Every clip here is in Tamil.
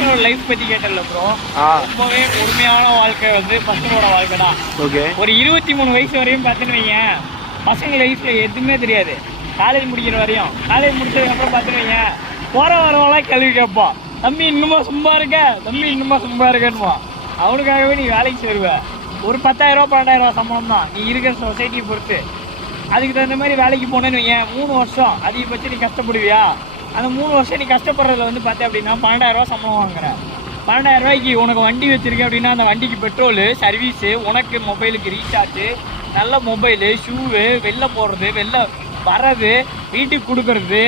பசங்களோட லைஃப் பத்தி கேட்டல ப்ரோ. ரொம்பவே பொறுமையான வாழ்க்கை வந்து பசங்களோட வாழ்க்கை தான். ஓகே. ஒரு 23 வயசு வரையும் பார்த்துன்னு வைங்க, பசங்க லைஃப்ல எதுவுமே தெரியாது. காலேஜ் முடிக்கிற வரையும், காலேஜ் முடிச்சதுக்கு அப்புறம் பார்த்துன்னு வைங்க, போற வரவெல்லாம் கேள்வி கேட்பான், தம்பி இன்னுமா சும்மா இருக்க, தம்பி இன்னுமா சும்மா இருக்கணுமா. அவனுக்காகவே நீ வேலைக்கு சேருவ. ஒரு 10,000 12,000 சம்பளம் தான் நீ இருக்கிற சொசைட்டியை பொறுத்து. அதுக்கு தகுந்த மாதிரி வேலைக்கு போனேன்னு வைங்க, 3 வருஷம் அதிகபட்சம் நீ கஷ்டப்படுவியா? அந்த 3 வருஷம் நீ கஷ்டப்படுறதுல வந்து பார்த்தேன் அப்படின்னா 12,000 சம்பளம் வாங்குற. 12,000 ரூபாய்க்கு உனக்கு வண்டி வச்சிருக்க அப்படின்னா அந்த வண்டிக்கு பெட்ரோலு, சர்வீஸு, உனக்கு மொபைலுக்கு ரீசார்ஜு, நல்ல மொபைலு, ஷூவு, வெளில போடுறது, வெளில வர்றது, வீட்டுக்கு கொடுக்கறது,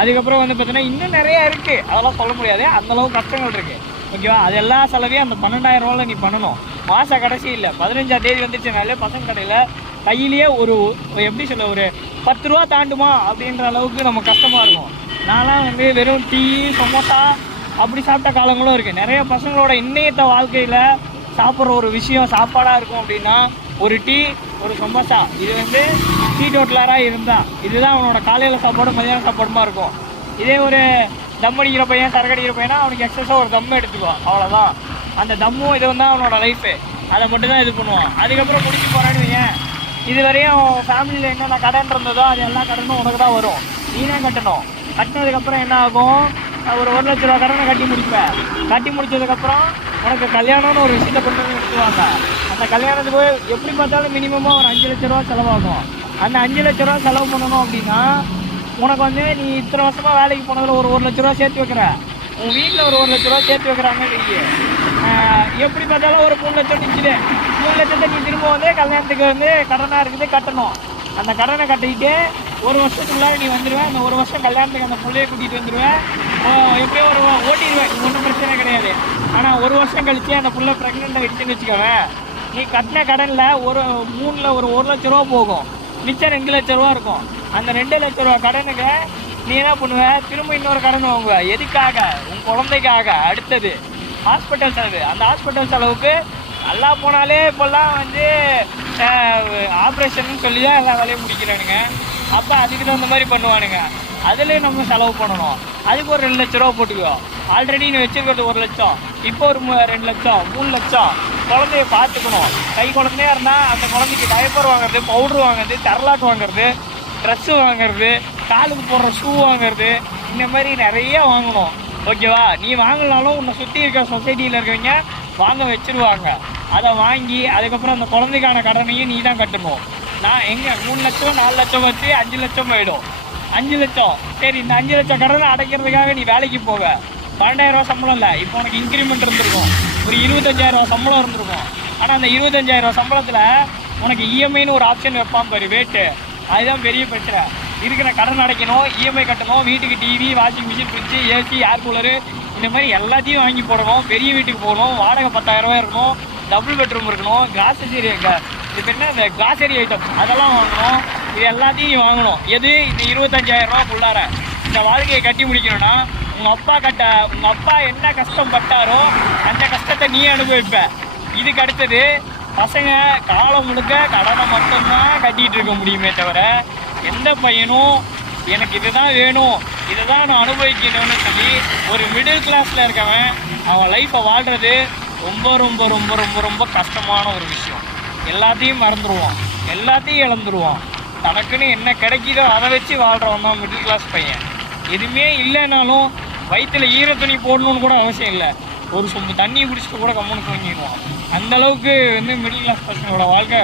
அதுக்கப்புறம் வந்து பார்த்தீங்கன்னா இன்னும் நிறையா இருக்குது. அதெல்லாம் சொல்ல முடியாது, அந்தளவுக்கு கஷ்டங்கள் இருக்குது. ஓகேவா? அது எல்லா செலவையும் அந்த 12,000 ரூபாவில் நீ பண்ணணும். மாத கடைசி இல்லை, 15ஆம் தேதி வந்துச்சுனாலே பசங்க கடையில் கையிலேயே ஒரு எப்படி சொல்ல, ஒரு 10 ரூபா தாண்டுமா அப்படின்ற அளவுக்கு நம்ம கஷ்டமாக இருக்கும். நான்லாம் வந்து வெறும் டீ சமோசா அப்படி சாப்பிட்ட காலங்களும் இருக்குது. நிறைய பசங்களோட இன்னையத்த வாழ்க்கையில் சாப்பிட்ற ஒரு விஷயம் சாப்பாடாக இருக்கும் அப்படின்னா ஒரு டீ, ஒரு சமோசா. இது வந்து டீ டோட்டலராக இருந்தால் இதுதான் அவனோட காலையில் சாப்பாடு, மதியான சாப்பாடுமா இருக்கும். இதே ஒரு தம் அடிக்கிற பையன், சரக்கு அடிக்கிற பையனா அவனுக்கு எக்ஸஸாக ஒரு தம் எடுத்துக்குவான், அவ்வளோதான். அந்த தம்மும் இது வந்து அவனோட லைஃபு, அதை மட்டும் தான் இது பண்ணுவான். அதுக்கப்புறம் முடிச்சு போகிறான்னு ஏன் இது வரையும் ஃபேமிலியில் என்னென்ன கடன் இருந்ததோ அது எல்லா கடனும் உனக்கு தான் வரும், நீ தான் கட்டணும். கட்டினதுக்கப்புறம் என்ன ஆகும், ஒரு 1 லட்ச ரூபா கடனை கட்டி முடிப்பேன். கட்டி முடிச்சதுக்கப்புறம் உனக்கு கல்யாணம்னு ஒரு விஷயத்தை கொண்டு வந்து எடுத்துவாங்க. அந்த கல்யாணத்துக்கு எப்படி பார்த்தாலும் மினிமமாக ஒரு 5 லட்ச ரூபா செலவாகும். அந்த 5 லட்ச ரூபா செலவு பண்ணணும் அப்படின்னா உனக்கு வந்து நீ இத்தனை வருஷமாக வேலைக்கு போனதில் ஒரு 1 லட்ச ரூபா சேர்த்து வைக்கிற, உன் வீட்டில் ஒரு 1 லட்ச ரூபா சேர்த்து வைக்கிறாங்கன்னு எப்படி பார்த்தாலும் ஒரு 3 லட்சம் நிற்குது. 3 லட்சத்தை நீ திரும்ப வந்து கல்யாணத்துக்கு வந்து கடனாக இருக்குது கட்டணும். அந்த கடனை கட்டிக்கிட்டு 1 வருஷத்துக்குள்ளார நீ வந்துடுவேன். அந்த 1 வருஷம் கல்யாணத்துக்கு அந்த பிள்ளையை கூட்டிகிட்டு வந்துடுவேன். எப்படியோ ஒரு ஓட்டிடுவேன், ஒன்றும் பிரச்சனை கிடையாது. ஆனால் 1 வருஷம் கழிச்சு அந்த பிள்ளை ப்ரெக்னெண்ட் ஆகிடுச்சுன்னு வச்சுக்கவேன், நீ கட்டின கடனில் ஒரு 3ல் ஒரு 1 லட்ச ரூபா போகும், மிச்சம் 2 லட்ச ரூபா இருக்கும். அந்த 2 லட்ச ரூபா கடனுக்கு நீ என்ன பண்ணுவ, திரும்ப இன்னொரு கடன் வாங்குவ. எதுக்காக? உன் குழந்தைக்காக. அடுத்தது ஹாஸ்பிட்டல் செலவு. அந்த ஹாஸ்பிட்டல் செலவுக்கு நல்லா போனாலே இப்போல்லாம் வந்து ஆப்ரேஷன் சொல்லி தான் எல்லா வேலையும் முடிக்கிறானுங்க. அப்போ அதுக்கு தகுந்த மாதிரி பண்ணுவானுங்க. அதுலேயும் நம்ம செலவு பண்ணணும். அதுக்கு ஒரு 2 லட்ச ரூபா போட்டுக்குவோம். ஆல்ரெடி நீ வச்சுருக்கிறது 1 லட்சம், இப்போ ஒரு 2 லட்சம் 3 லட்சம். குழந்தைய பார்த்துக்கணும். கை குழந்தையா இருந்தால் அந்த குழந்தைக்கு டைப்பர் வாங்குறது, பவுட்ரு வாங்குறது, தரலாட் வாங்குறது, ட்ரெஸ்ஸு வாங்குறது, காலுக்கு போடுற ஷூ வாங்குறது, இந்த மாதிரி நிறைய வாங்கணும். ஓகேவா? நீ வாங்கினாலும் உன்னை சுற்றி இருக்கிற சொசைட்டியில் இருக்கவங்க வாங்க வச்சுருவாங்க. அதை வாங்கி அதுக்கப்புறம் அந்த குழந்தைக்கான கடனையும் நீ தான் கட்டணும். நான் எங்கே 3 லட்சம் 4 லட்சம் வச்சு 5 லட்சம் போயிடும். 5 லட்சம் சரி, இந்த 5 லட்சம் கடனை அடைக்கிறதுக்காக நீ வேலைக்கு போக 12,000 ரூபா சம்பளம் இல்லை, இப்போ உனக்கு இன்க்ரிமெண்ட் இருந்திருக்கும், ஒரு 25,000 ரூபா சம்பளம் இருந்திருக்கும். ஆனால் அந்த 25,000 ரூபா சம்பளத்தில் உனக்கு இஎம்ஐன்னு ஒரு ஆப்ஷன் வைப்பான் பாரு, ரேட்டு. அதுதான் பெரிய பிரச்சனை. இருக்கிற கடன் அடைக்கணும், இஎம்ஐ கட்டணும், வீட்டுக்கு TV, washing machine, fridge, AC, air cooler, இந்த மாதிரி எல்லாத்தையும் வாங்கி போடணும். பெரிய வீட்டுக்கு போகணும், வாடகை 10,000 ரூபா இருக்கணும், டபுள் பெட்ரூம் இருக்கணும், கிராசரி இது என்ன இந்த கிராசரி ஐட்டம் அதெல்லாம் வாங்கணும். இது எல்லாத்தையும் நீ வாங்கணும். எது? இந்த 25,000 ரூபாக்குள்ளார இந்த வாழ்க்கையை கட்டி முடிக்கணும்னா உங்கள் அப்பா என்ன கஷ்டம் பட்டாரோ அந்த கஷ்டத்தை நீ அனுபவிப்ப. இதுக்கு அடுத்தது பசங்க காலம் முழுக்க கடனை மட்டும்தான் கட்டிகிட்டு இருக்க முடியுமே தவிர எந்த பையனும் எனக்கு இதுதான் வேணும், இதை தான் நான் அனுபவிக்கணும்னு சொல்லி ஒரு மிடில் கிளாஸில் இருக்கவன் அவன் லைஃப்பை வாழ்கிறது ரொம்ப ரொம்ப ரொம்ப ரொம்ப ரொம்ப கஷ்டமான ஒரு விஷயம். எல்லாத்தையும் மறந்துடுவான், எல்லாத்தையும் இழந்துருவான். தனக்குன்னு என்ன கிடைக்கிதோ அதை வச்சு வாழ்கிறவன் தான் மிடில் கிளாஸ் பையன். எதுவுமே இல்லைனாலும் வயிற்றில் ஈரத்துணி போடணுன்னு கூட அவசியம் இல்லை, ஒரு சொம்பு தண்ணி குடிச்சிட்டு கூட கம்முன்னு தூங்கிடுவான். அந்தளவுக்கு வந்து மிடில் கிளாஸ் பசங்களோட வாழ்க்கை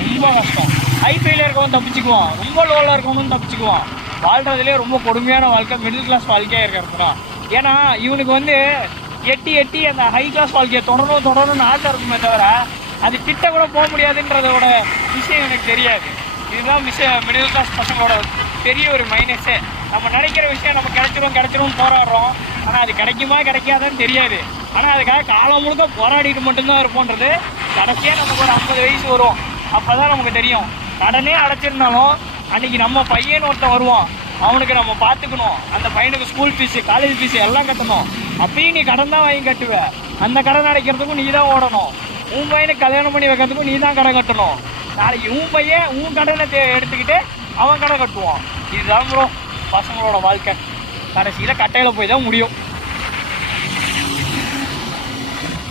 ரொம்ப கஷ்டம். ஹைஃபைல இருக்கவன் தப்பிச்சுக்குவான், ரொம்ப லோவில் இருக்கவனும் தப்பிச்சுக்குவான். வாழ்கிறதுலே ரொம்ப கொடுமையான வாழ்க்கை மிடில் கிளாஸ் வாழ்க்கையாக இருக்கிறது தான். ஏன்னா இவனுக்கு வந்து எட்டி அந்த ஹை கிளாஸ் வாழ்க்கையை தொடரணும்னு ஆசை இருக்குமே தவிர அது கிட்ட கூட போக முடியாதுன்றதோட விஷயம் எனக்கு தெரியாது. இதுதான் மிடில் கிளாஸ் பசங்களோட பெரிய ஒரு மைனஸே. நம்ம நினைக்கிற விஷயம் நம்ம கிடைச்சிரும் போராடுறோம், ஆனால் அது கிடைக்குமா கிடைக்காதான்னு தெரியாது. ஆனால் அதுக்காக காலம் முழுக்க போராடிட்டு மட்டும்தான் இருப்போன்றது கடைசியாக நமக்கு ஒரு 50 வயசு வரும், அப்போ தான் நமக்கு தெரியும். கடனே அடைச்சிருந்தாலும் அன்றைக்கி நம்ம பையன் ஒருத்தன் வருவான், அவனுக்கு நம்ம பார்த்துக்கணும், அந்த பையனுக்கு ஸ்கூல் ஃபீஸு, காலேஜ் ஃபீஸு எல்லாம் கட்டணும். அப்பயும் நீ கடன் தான் வாங்கி கட்டுவேன். அந்த கடன் அடைக்கிறதுக்கும் நீ தான் ஓடணும். உன் பையனுக்கு கல்யாணம் பண்ணி வைக்கிறதுக்கும் நீ தான் கடன் கட்டணும். நாளைக்கு உன் பையன் உன் கடனை எடுத்துக்கிட்டு அவன் கடன் கட்டுவான். இதுதான் ப்ரோ பசங்களோட வாழ்க்கை. கடைசியில் கட்டையில் போய் தான் முடியும்.